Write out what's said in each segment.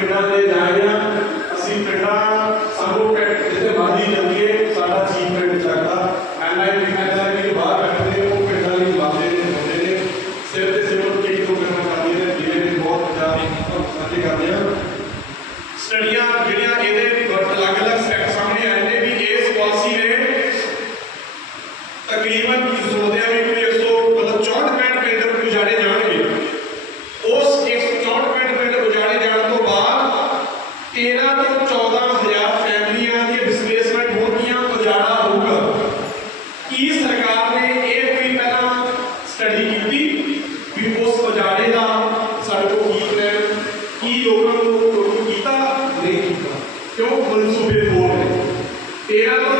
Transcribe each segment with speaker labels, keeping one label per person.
Speaker 1: ਪਿੰਡਾਂ ਤੇ ਜਾਏਗਾ ਅਸੀਂ ਪਿੰਡਾਂ 13 ਤੋਂ 14000 ਫੈਮਲੀਆਂ ਦੀ ਡਿਸਪਲੇਸਮੈਂਟ ਹੋਣਗੀਆਂ ਉਜਾੜਾ ਹੋਊਗਾ ਕੀ ਸਰਕਾਰ ਨੇ ਇਹ ਕੋਈ ਪਹਿਲਾਂ ਸਟੱਡੀ ਕੀਤੀ ਵੀ ਉਸ ਉਜਾੜੇ ਦਾ ਸਾਡੇ ਕੋਲ ਕੀ ਪਲਾਨ ਕੀ ਲੋਕਾਂ ਨੂੰ ਕੀਤਾ ਨਹੀਂ ਕਿਉਂ ਮਨਸੂਬੇ ਹੋਰ 13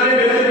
Speaker 1: grande bendición.